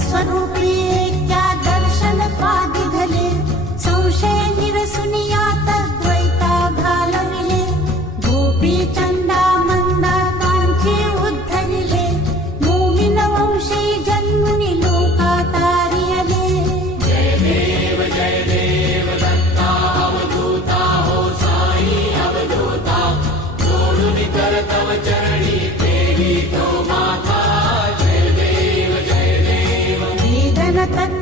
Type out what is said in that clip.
स्वरूपी ऐक्या दर्शन पादिघले संशय निरसुनिया तद्वैता घालविले गोपी चंदा मंदा कांची उद्धरिले मोमिन वंशी जन्मुनी लोका तारियले जय देव दत्ता अवधूता हो साई अवधूता सोडून कर तव चरणी देवी तो माता जय देव वेदन तत्